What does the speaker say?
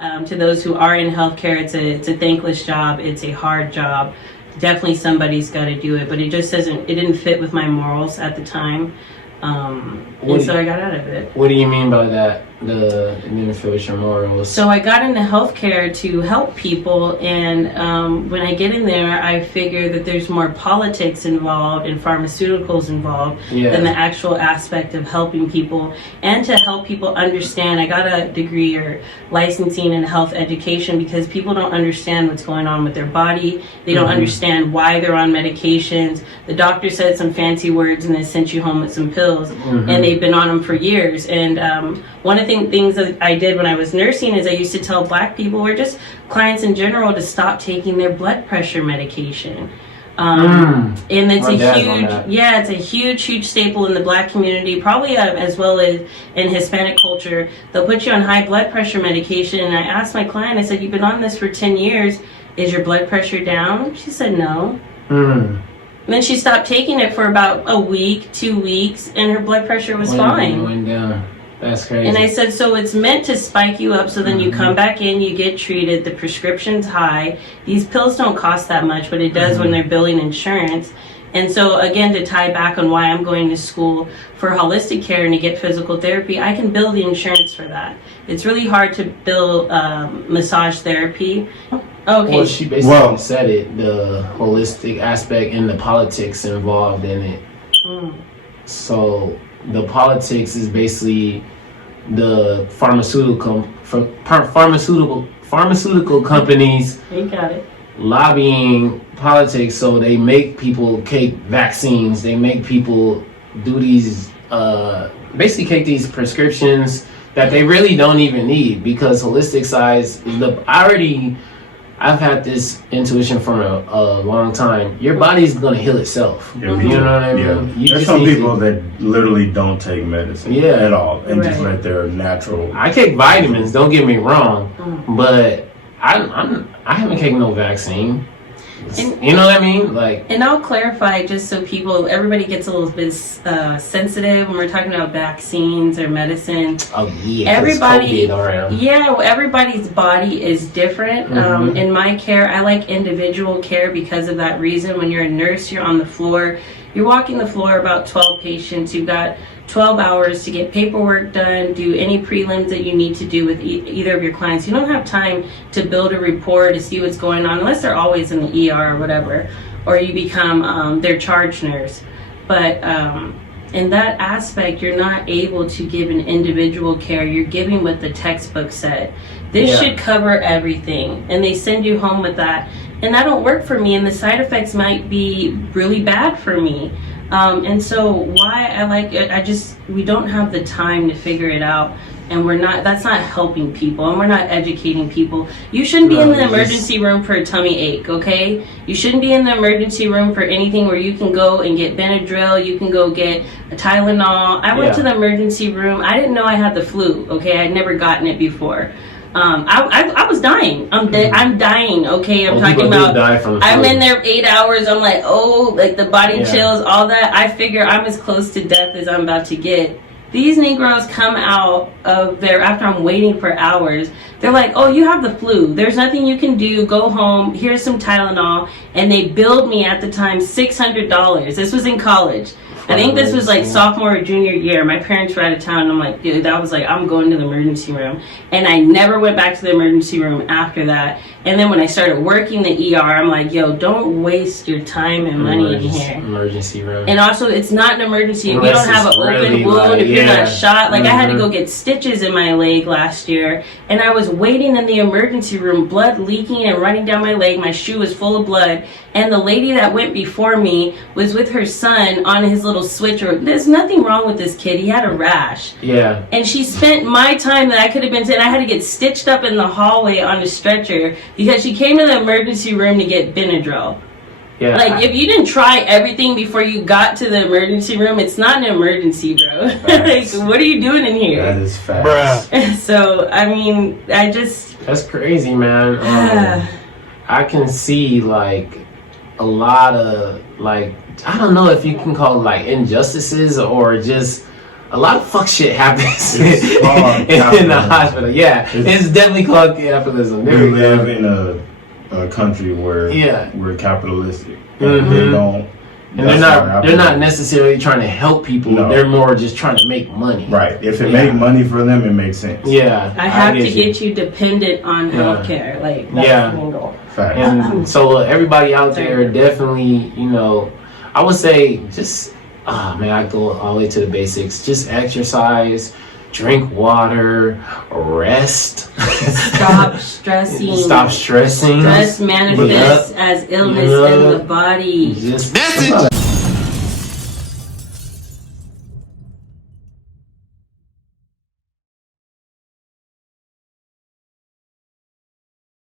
To those who are in healthcare, it's a thankless job. It's a hard job. Definitely somebody's got to do it, but it just it didn't fit with my morals at the time. And so I got out of it. What do you mean by that? It didn't fit with your morals? So I got into healthcare to help people, and when I get in there, I figure that there's more politics involved and pharmaceuticals involved than the actual aspect of helping people, and to help people understand. I got a degree or licensing in health education because people don't understand what's going on with their body. They don't understand why they're on medications. The doctor said some fancy words and then sent you home with some pills, and they've been on them for years. And one of the things that I did when I was nursing is I used to tell Black people, or just clients in general, to stop taking their blood pressure medication. And it's it's a huge staple in the Black community, probably as well as in Hispanic culture. They'll put you on high blood pressure medication, and I asked my client, I said, "You've been on this for 10 years. Is your blood pressure down?" She said, "No." And then she stopped taking it for about a week, 2 weeks, and her blood pressure was fine. Went down. That's crazy. And I said, so it's meant to spike you up, so then you come back in, you get treated, the prescription's high. These pills don't cost that much, but it does when they're billing insurance. And so, again, to tie back on why I'm going to school for holistic care and to get physical therapy, I can bill the insurance for that. It's really hard to bill massage therapy. Okay. Well, she basically said it, the holistic aspect and the politics involved in it. So the politics is basically the pharmaceutical companies lobbying politics, so they make people take vaccines, they make people do these basically take these prescriptions that they really don't even need, because holistic size I've had this intuition for a long time. Your body's gonna heal itself. Yeah, you know what I mean? Yeah. There's some people that literally don't take medicine at all, and just let their natural. I take vitamins. Don't get me wrong, but I haven't taken no vaccine. You know what I mean? And I'll clarify just so everybody gets a little bit sensitive when we're talking about vaccines or medicine. Oh yeah, everybody's body is different. In my care, I like individual care because of that reason. When you're a nurse, you're on the floor. You're walking the floor about 12 patients. You've got 12 hours to get paperwork done, do any prelims that you need to do with either of your clients. You don't have time to build a rapport to see what's going on, unless they're always in the ER or whatever, or you become their charge nurse. But in that aspect, you're not able to give an individual care. You're giving what the textbook said. This should cover everything, and they send you home with that. And that don't work for me, and the side effects might be really bad for me. And so why I like it, we don't have the time to figure it out, and that's not helping people, and we're not educating people. You shouldn't be in the emergency room for a tummy ache, okay? You shouldn't be in the emergency room for anything where you can go and get Benadryl, you can go get a Tylenol. I went to the emergency room. I didn't know I had the flu, okay? I'd never gotten it before. I was dying. I'm dying. Okay, I'm talking about. I'm in there 8 hours. I'm like, the body chills, all that. I figure I'm as close to death as I'm about to get. These Negroes come out of there after I'm waiting for hours. They're like, "Oh, you have the flu. There's nothing you can do. Go home. Here's some Tylenol." And they billed me at the time $600. This was in college. I think this was like sophomore or junior year. My parents were out of town, and I'm like, dude, that was like, I'm going to the emergency room. And I never went back to the emergency room after that. And then when I started working the ER, I'm like, yo, don't waste your time and money in here. Emergency room. And also, it's not an emergency. If you don't have an open wound, if you're not shot. Like, I had to go get stitches in my leg last year. And I was waiting in the emergency room, blood leaking and running down my leg. My shoe was full of blood. And the lady that went before me was with her son on his little switcher. There's nothing wrong with this kid. He had a rash. Yeah. And she spent my time that I could have been and I had to get stitched up in the hallway on a stretcher because she came to the emergency room to get Benadryl. Yeah. Like, if you didn't try everything before you got to the emergency room, it's not an emergency, bro. Like, what are you doing in here? That is fast. Bruh. So, I mean, That's crazy, man. I can see, like, a lot of, like, I don't know if you can call it, like, injustices or just, a lot of fuck shit happens It's called in the hospital. Yeah, it's definitely called capitalism. We live in a country where we're capitalistic. And they don't. And they're not necessarily trying to help people. No. They're more just trying to make money. Right. If it make money for them, it makes sense. Yeah. I have to get you dependent on healthcare. Like that's the main goal. Fact. And so everybody out there definitely, you know, I would say just I go all the way to the basics. Just exercise, drink water, rest. Stop stressing. Stop stressing. Stress manifests as illness in the body. Just